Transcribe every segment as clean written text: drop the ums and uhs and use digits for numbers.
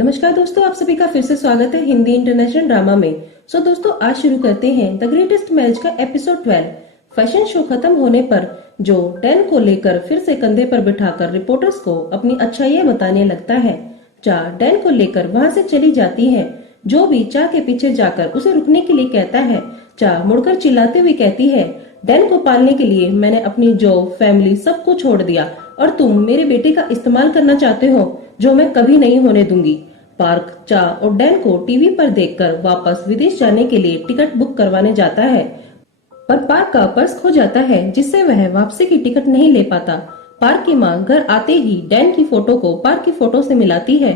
नमस्कार दोस्तों, आप सभी का फिर से स्वागत है हिंदी इंटरनेशनल ड्रामा में। दोस्तों, आज शुरू करते हैं द ग्रेटेस्ट मैरिज का एपिसोड 12। फैशन शो खत्म होने पर जो डैन को लेकर फिर से कंधे पर बिठाकर रिपोर्टर्स को अपनी अच्छाइयां बताने लगता है। चा डैन को लेकर वहां से चली जाती है। जो भी चा के पीछे जाकर उसे रुकने के लिए कहता है। चा मुड़कर चिल्लाते हुए कहती है, डैन को पालने के लिए मैंने अपनी जॉब, फैमिली सब कुछ छोड़ दिया और तुम मेरे बेटे का इस्तेमाल करना चाहते हो, जो मैं कभी नहीं होने दूंगी। पार्क चा और डैन को टीवी पर देखकर वापस विदेश जाने के लिए टिकट बुक करवाने जाता है, पर पार्क का पर्स खो जाता है, जिससे वह वापसी की टिकट नहीं ले पाता। पार्क की माँ घर आते ही डैन की फोटो को पार्क की फोटो से मिलाती है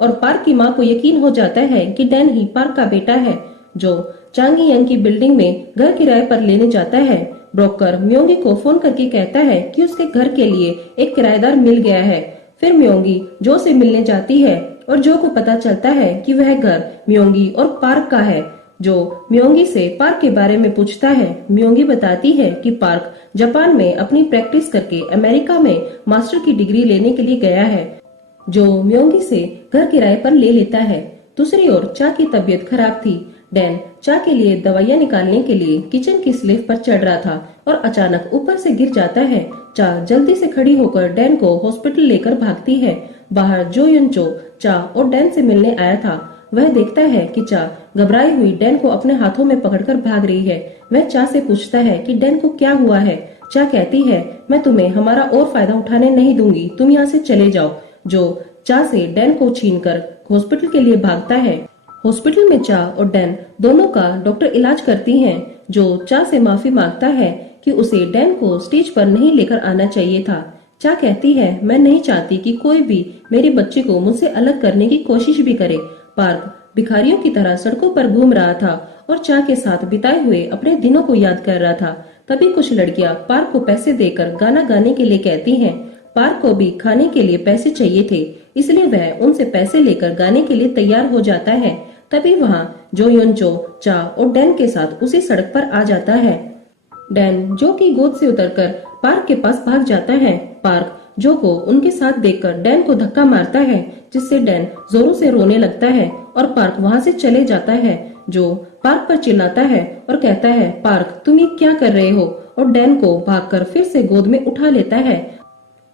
और पार्क की माँ को यकीन हो जाता है कि डैन ही पार्क का बेटा है, जो चांगी यंग की बिल्डिंग में घर किराए पर लेने जाता है। ब्रोकर म्योंगी को फोन करके कहता है कि उसके घर के लिए एक किराएदार मिल गया है। फिर म्योंगी जो से मिलने जाती है और जो को पता चलता है कि वह घर म्योंगी और पार्क का है। जो म्योंगी से पार्क के बारे में पूछता है। म्योंगी बताती है कि पार्क जापान में अपनी प्रैक्टिस करके अमेरिका में मास्टर की डिग्री लेने के लिए गया है। जो म्योंगी से घर किराए पर ले लेता है। दूसरी ओर चा की तबीयत खराब थी। डैन चा के लिए दवाइयां निकालने के लिए किचन की स्लिप पर चढ़ रहा था और अचानक ऊपर से गिर जाता है। चा जल्दी से खड़ी होकर डैन को हॉस्पिटल लेकर भागती है। बाहर जो युनचो चा और डैन से मिलने आया था, वह देखता है कि चा घबराई हुई डैन को अपने हाथों में पकड़कर भाग रही है। वह चा से पूछता है कि डैन को क्या हुआ है। चा कहती है, मैं तुम्हें हमारा और फायदा उठाने नहीं दूंगी, तुम यहाँ से चले जाओ। जो चा से डैन को छीनकर हॉस्पिटल के लिए भागता है। हॉस्पिटल में चा और डैन दोनों का डॉक्टर इलाज करती हैं। जो चा से माफी मांगता है कि उसे डैन को स्टेज पर नहीं लेकर आना चाहिए था। चा कहती है, मैं नहीं चाहती कि कोई भी मेरे बच्चे को मुझसे अलग करने की कोशिश भी करे। पार्क भिखारियों की तरह सड़कों पर घूम रहा था और चा के साथ बिताए हुए अपने दिनों को याद कर रहा था। तभी कुछ लड़कियां पार्क को पैसे देकर गाना गाने के लिए कहती हैं। पार्क को भी खाने के लिए पैसे चाहिए थे, इसलिए वह उनसे पैसे लेकर गाने के लिए तैयार हो जाता है। तभी वहाँ जो युनचो चा और डैन के साथ उसी सड़क पर आ जाता है। डैन जो की गोद से उतरकर पार्क के पास भाग जाता है। पार्क जो को उनके साथ देखकर डैन को धक्का मारता है, जिससे डैन जोरों से रोने लगता है और पार्क वहाँ से चले जाता है। जो पार्क पर चिल्लाता है और कहता है, पार्क तुम ये क्या कर रहे हो, और डैन को भागकर फिर से गोद में उठा लेता है।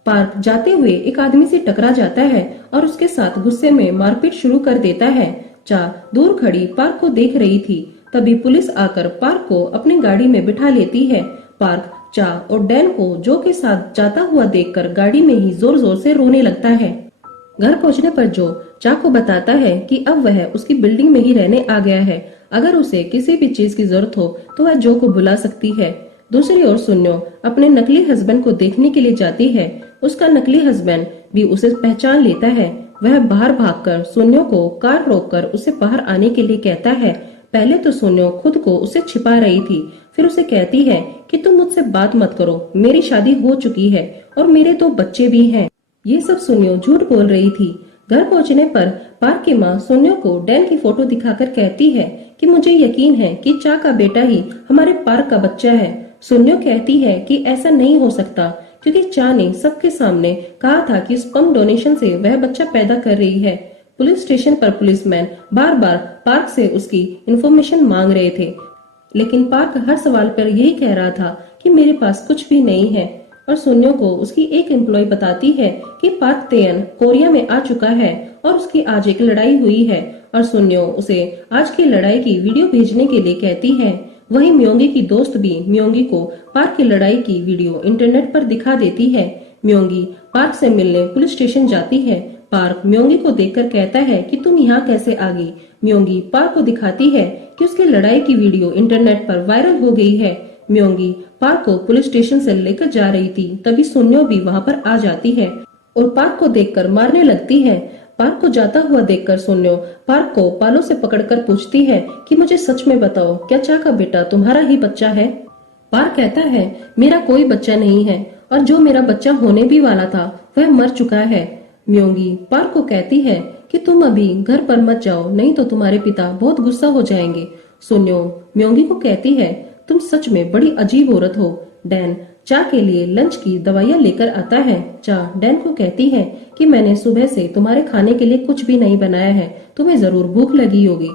पार्क जाते हुए एक आदमी से टकरा जाता है और उसके साथ गुस्से में मारपीट शुरू कर देता है। चा दूर खड़ी पार्क को देख रही थी। तभी पुलिस आकर पार्क को अपनी गाड़ी में बिठा लेती है। पार्क चा और डैन को जो के साथ जाता हुआ देखकर गाड़ी में ही जोर जोर से रोने लगता है। घर पहुंचने पर जो चा को बताता है कि अब वह उसकी बिल्डिंग में ही रहने आ गया है। अगर उसे किसी भी चीज की जरूरत हो तो वह जो को बुला सकती है। दूसरी ओर सुन्यो अपने नकली हस्बैंड को देखने के लिए जाती है। उसका नकली हस्बैंड भी उसे पहचान लेता है। वह बाहर भागकर सुन्यो को कार रोककर उसे बाहर आने के लिए कहता है। पहले तो सुन्यो खुद को उसे छिपा रही थी, फिर उसे कहती है कि तुम मुझसे बात मत करो, मेरी शादी हो चुकी है और मेरे 2 बच्चे भी हैं। ये सब सुन्यो झूठ बोल रही थी। घर पहुंचने पर पार्क की माँ सुन्यो को डैन की फोटो दिखाकर कहती है कि मुझे यकीन है कि चा का बेटा ही हमारे पार्क का बच्चा है। सुन्यो कहती है कि ऐसा नहीं हो सकता, क्योंकि चा ने सबके सामने कहा था कि स्पर्म डोनेशन से वह बच्चा पैदा कर रही है। पुलिस स्टेशन पर पुलिसमैन बार बार पार्क से उसकी इंफॉर्मेशन मांग रहे थे, लेकिन पार्क हर सवाल पर यही कह रहा था कि मेरे पास कुछ भी नहीं है। और सुन्यो को उसकी एक एम्प्लॉय बताती है कि पार्क तेयन कोरिया में आ चुका है और उसकी आज एक लड़ाई हुई है, और सुन्यो उसे आज की लड़ाई की वीडियो भेजने के लिए कहती है। वहीं म्योंगी की दोस्त भी म्योंगी को पार्क की लड़ाई की वीडियो इंटरनेट पर दिखा देती है। म्योंगी पार्क से मिलने पुलिस स्टेशन जाती है। पार्क म्योंगी को देखकर कहता है कि तुम यहाँ कैसे आ गई। म्योंगी पार्क को दिखाती है कि उसकी लड़ाई की वीडियो इंटरनेट पर वायरल हो गई है। म्योंगी पार्क को पुलिस स्टेशन से लेकर जा रही थी, तभी सुन्यो भी वहाँ पर आ जाती है और पार्क को देखकर मारने लगती है। पार्क को जाता हुआ देखकर सुन्यो पार्क को बालों से पकड़कर पूछती है कि मुझे सच में बताओ, क्या चा का बेटा तुम्हारा ही बच्चा है। पार्क कहता है, मेरा कोई बच्चा नहीं है और जो मेरा बच्चा होने भी वाला था वह मर चुका है। म्योंगी पार्क को कहती है कि तुम अभी घर पर मत जाओ, नहीं तो तुम्हारे पिता बहुत गुस्सा हो जाएंगे। सुन्यो म्योंगी को कहती है, तुम सच में बड़ी अजीब औरत हो। डैन चा के लिए लंच की दवाइयाँ लेकर आता है। चा डैन को कहती है कि मैंने सुबह से तुम्हारे खाने के लिए कुछ भी नहीं बनाया है, तुम्हें जरूर भूख लगी होगी।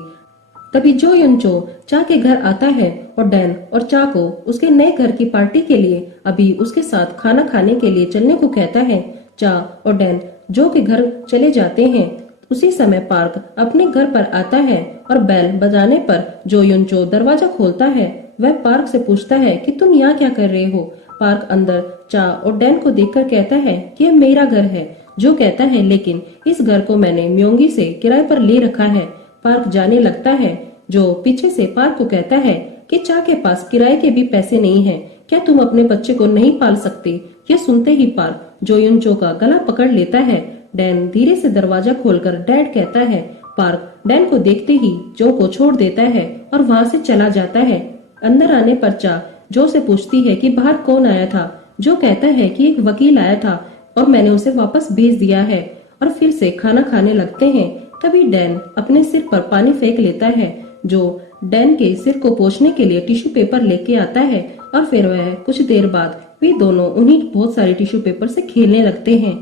तभी जो युन चो चा के घर आता है और डैन और चा को उसके नए घर की पार्टी के लिए अभी उसके साथ खाना खाने के लिए चलने को कहता है। चा और डैन जो के घर चले जाते हैं। उसी समय पार्क अपने घर पर आता है और बेल बजाने पर जो युन चो दरवाजा खोलता है। वह पार्क से पूछता है कि तुम यहाँ क्या कर रहे हो। पार्क अंदर चा और डैन को देखकर कहता है कि यह मेरा घर है। जो कहता है लेकिन इस घर को मैंने म्योंगी से किराए पर ले रखा है। पार्क जाने लगता है। जो पीछे से पार्क को कहता है कि चा के पास किराए के भी पैसे नहीं हैं, क्या तुम अपने बच्चे को नहीं पाल सकते। यह सुनते ही पार्क जो युन चो का गला पकड़ लेता है। डैन धीरे से दरवाजा खोलकर डैड कहता है। पार्क डैन को देखते ही जो को छोड़ देता है और वहाँ से चला जाता है। अंदर आने पर चा जो से पूछती है कि बाहर कौन आया था। जो कहता है कि एक वकील आया था और मैंने उसे वापस भेज दिया है, और फिर से खाना खाने लगते हैं। तभी डैन अपने सिर पर पानी फेंक लेता है। जो डैन के सिर को पोंछने के लिए टिश्यू पेपर लेके आता है और फिर वह कुछ देर बाद वे दोनों उन्हीं बहुत सारे टिश्यू पेपर से खेलने लगते हैं।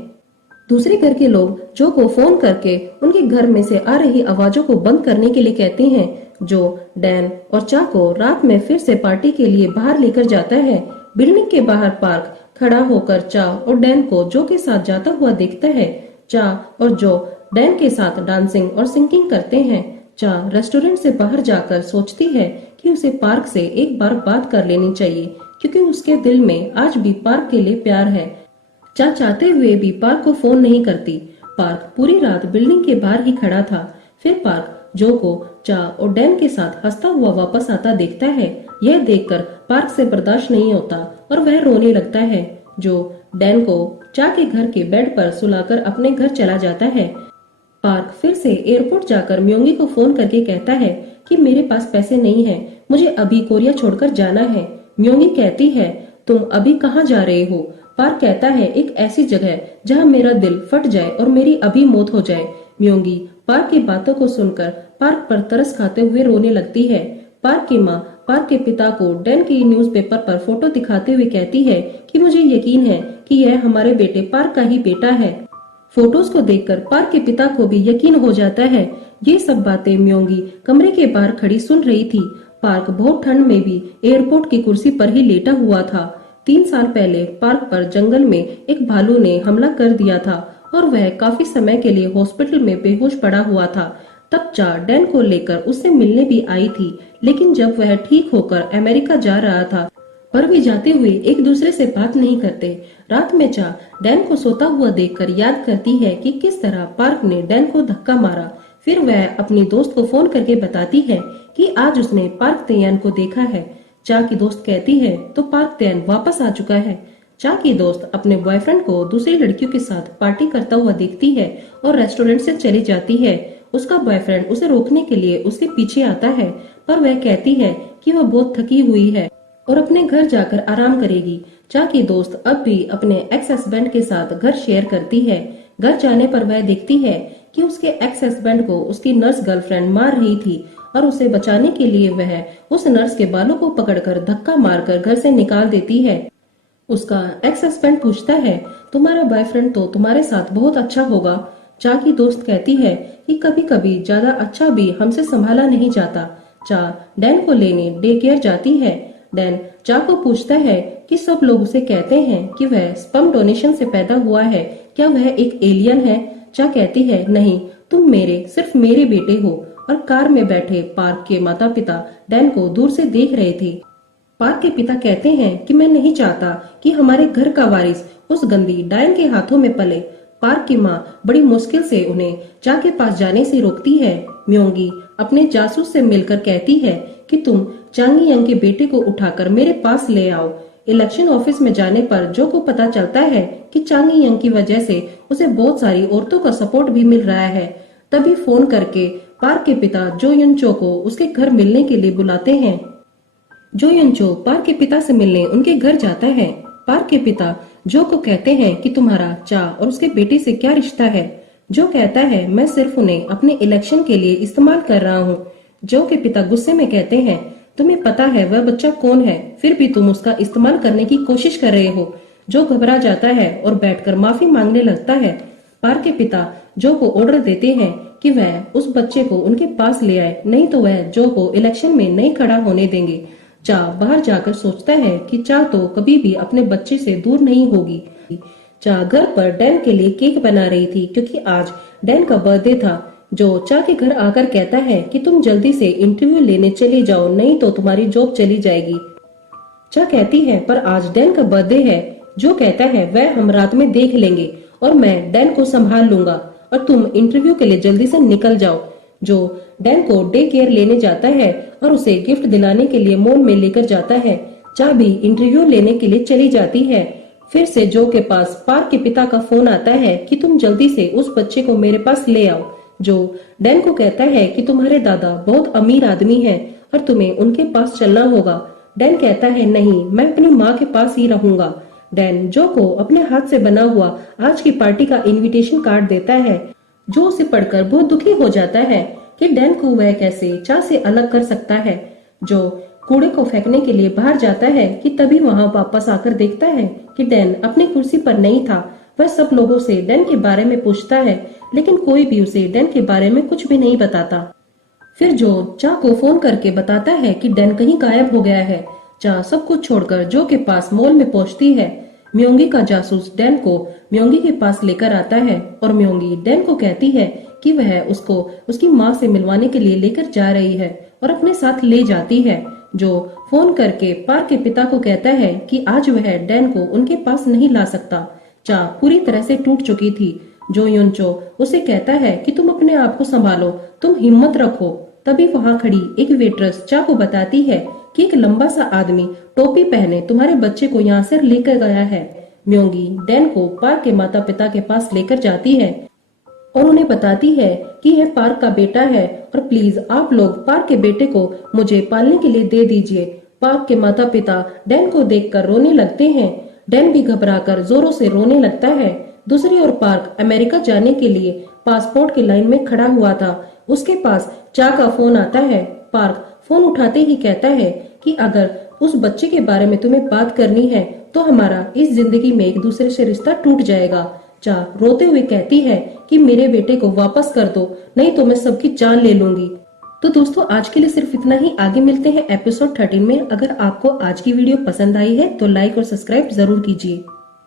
दूसरे घर के लोग जो को फोन करके उनके घर में से आ रही आवाजों को बंद करने के लिए कहते हैं। जो डैन और चा को रात में फिर से पार्टी के लिए बाहर लेकर जाता है। बिल्डिंग के बाहर पार्क खड़ा होकर चा और डैन को जो के साथ जाता हुआ देखता है। चा और जो डैन के साथ डांसिंग और सिंगिंग करते हैं। चा रेस्टोरेंट से बाहर जाकर सोचती है कि उसे पार्क से एक बार बात कर लेनी चाहिए, क्योंकि उसके दिल में आज भी पार्क के लिए प्यार है। चा चाहते हुए भी पार्क को फोन नहीं करती। पार्क पूरी रात बिल्डिंग के बाहर ही खड़ा था। फिर पार्क जो को चा और डैन के साथ हंसता हुआ वापस आता देखता है। यह देखकर पार्क से बर्दाश्त नहीं होता और वह रोने लगता है। जो डैन को चा के घर के बेड पर सुलाकर अपने घर चला जाता है। पार्क फिर से एयरपोर्ट जाकर म्योंगी को फोन करके कहता है कि मेरे पास पैसे नहीं है, मुझे अभी कोरिया छोड़कर जाना है। म्योंगी कहती है तुम अभी कहाँ जा रहे हो। पार्क कहता है एक ऐसी जगह जहाँ मेरा दिल फट जाए और मेरी अभी मौत हो जाए। म्योंगी पार्क की बातों को सुनकर पार्क पर तरस खाते हुए रोने लगती है। पार्क की माँ पार्क के पिता को डैन की न्यूज़पेपर पर फोटो दिखाते हुए कहती है कि मुझे यकीन है कि यह हमारे बेटे पार्क का ही बेटा है। फोटोज को देखकर पार्क के पिता को भी यकीन हो जाता है। ये सब बातें म्योंगी कमरे के बाहर खड़ी सुन रही थी। पार्क बहुत ठंड में भी एयरपोर्ट की कुर्सी पर ही लेटा हुआ था। 3 साल पहले पार्क पर जंगल में एक भालू ने हमला कर दिया था और वह काफी समय के लिए हॉस्पिटल में बेहोश पड़ा हुआ था। तब चा डैन को लेकर उससे मिलने भी आई थी, लेकिन जब वह ठीक होकर अमेरिका जा रहा था पर वे जाते हुए एक दूसरे से बात नहीं करते। रात में चा डैन को सोता हुआ देखकर याद करती है कि किस तरह पार्क ने डैन को धक्का मारा। फिर वह अपनी दोस्त को फोन करके बताती है कि आज उसने पार्क तेयान को देखा है। चा की दोस्त कहती है तो पार्क तेयान वापस आ चुका है। चा की दोस्त अपने बॉयफ्रेंड को दूसरी लड़कियों के साथ पार्टी करता हुआ देखती है और रेस्टोरेंट से चली जाती है। उसका बॉयफ्रेंड उसे रोकने के लिए उसके पीछे आता है, पर वह कहती है कि वह बहुत थकी हुई है और अपने घर जाकर आराम करेगी। चा की दोस्त अब भी अपने एक्स हस्बैंड के साथ घर शेयर करती है। घर जाने पर वह देखती है कि उसके एक्स हस्बैंड को उसकी नर्स गर्लफ्रेंड मार रही थी और उसे बचाने के लिए वह उस नर्स के बालों को पकड़कर धक्का मारकर घर से निकाल देती है। उसका एक्स हस्बैंड पूछता है तुम्हारा बॉयफ्रेंड तो तुम्हारे साथ बहुत अच्छा होगा। चा की दोस्त कहती है कि कभी कभी ज्यादा अच्छा भी हमसे संभाला नहीं जाता। चा डैन को लेने डे केयर जाती है। डैन चा को पूछता है कि सब लोग उसे कहते हैं कि वह स्पर्म डोनेशन से पैदा हुआ है, क्या वह एक एलियन है। चा कहती है नहीं, तुम सिर्फ मेरे बेटे हो। और कार में बैठे पार्क के माता पिता डैन को दूर से देख रहे थे। पार्क के पिता कहते हैं कि मैं नहीं चाहता कि हमारे घर का वारिस उस गंदी डायन के हाथों में पले। पार्क की माँ बड़ी मुश्किल से उन्हें चा के पास जाने से रोकती है। म्योंगी अपने जासूस से मिलकर कहती है कि तुम चांगी यंग के बेटे को उठाकर मेरे पास ले आओ। इलेक्शन ऑफिस में जाने पर जो को पता चलता है कि चांगी यंग की वजह से उसे बहुत सारी औरतों का सपोर्ट भी मिल रहा है। तभी फोन करके पार्क के पिता जो युन चो को उसके घर मिलने के लिए बुलाते हैं। जो युन चो पार्क के पिता से मिलने उनके घर जाता है। पार्क के पिता जो को कहते हैं कि तुम्हारा चा और उसके बेटे से क्या रिश्ता है। जो कहता है मैं सिर्फ उन्हें अपने इलेक्शन के लिए इस्तेमाल कर रहा हूँ। जो के पिता गुस्से में कहते हैं तुम्हें पता है वह बच्चा कौन है, फिर भी तुम उसका इस्तेमाल करने की कोशिश कर रहे हो। जो घबरा जाता है और बैठकर माफी मांगने लगता है। पार्क के पिता जो को ऑर्डर देते हैं कि वह उस बच्चे को उनके पास ले आए, नहीं तो वह जो को इलेक्शन में नहीं खड़ा होने देंगे। चा बाहर जाकर सोचता है कि चा तो कभी भी अपने बच्चे से दूर नहीं होगी। चा घर पर डैन के लिए केक बना रही थी क्योंकि आज डैन का बर्थडे था। जो चा के घर आकर कहता है कि तुम जल्दी से इंटरव्यू लेने चले जाओ, नहीं तो तुम्हारी जॉब चली जाएगी। चा कहती है पर आज डैन का बर्थडे है। जो कहता है वह हम रात में देख लेंगे और मैं डैन को संभाल लूंगा और तुम इंटरव्यू के लिए जल्दी से निकल जाओ। जो डैन को डे केयर लेने जाता है और उसे गिफ्ट दिलाने के लिए मॉल में लेकर जाता है। चा भी इंटरव्यू लेने के लिए चली जाती है। फिर से जो के पास पार्क के पिता का फोन आता है कि तुम जल्दी से उस बच्चे को मेरे पास ले आओ। जो डैन को कहता है कि तुम्हारे दादा बहुत अमीर आदमी हैं और तुम्हें उनके पास चलना होगा। डैन कहता है नहीं, मैं अपनी माँ के पास ही रहूंगा। डैन जो को अपने हाथ से बना हुआ आज की पार्टी का इनविटेशन कार्ड देता है। जो उसे पढ़कर बहुत दुखी हो जाता है कि डैन को वह कैसे चा से अलग कर सकता है। जो कूड़े को फेंकने के लिए बाहर जाता है कि तभी वहां वापस आकर देखता है कि डैन अपनी कुर्सी पर नहीं था। वह सब लोगों से डैन के बारे में पूछता है लेकिन कोई भी उसे डैन के बारे में कुछ भी नहीं बताता। फिर जो चा को फोन करके बताता है कि डैन कहीं गायब हो गया है। चा सब कुछ छोड़कर जो के पास मॉल में पहुंचती है। म्योंगी का जासूस डैन को म्योंगी के पास लेकर आता है और म्योंगी डैन को कहती है कि वह उसको उसकी माँ से मिलवाने के लिए लेकर जा रही है और अपने साथ ले जाती है। जो फोन करके पार्क के पिता को कहता है कि आज वह डैन को उनके पास नहीं ला सकता। चा पूरी तरह से टूट चुकी थी। जो युनचो उसे कहता है कि तुम अपने आप को संभालो, तुम हिम्मत रखो। तभी वहां खड़ी एक वेट्रेस चा को बताती है कि एक लंबा सा आदमी टोपी पहने तुम्हारे बच्चे को यहाँ से लेकर गया है। म्योंगी डैन को पार्क के माता पिता के पास लेकर जाती है और उन्हें बताती है कि यह पार्क का बेटा है और प्लीज आप लोग पार्क के बेटे को मुझे पालने के लिए दे दीजिए। पार्क के माता पिता डैन को देखकर रोने लगते हैं। डैन भी घबराकर जोरों से रोने लगता है। दूसरी ओर पार्क अमेरिका जाने के लिए पासपोर्ट की लाइन में खड़ा हुआ था। उसके पास चा का फोन आता है। पार्क फोन उठाते ही कहता है कि अगर उस बच्चे के बारे में तुम्हें बात करनी है तो हमारा इस जिंदगी में एक दूसरे से रिश्ता टूट जाएगा। चा रोते हुए कहती है कि मेरे बेटे को वापस कर दो, नहीं तो मैं सबकी जान ले लूंगी। तो दोस्तों आज के लिए सिर्फ इतना ही। आगे मिलते हैं एपिसोड 13 में। अगर आपको आज की वीडियो पसंद आई है तो लाइक और सब्सक्राइब जरूर कीजिए।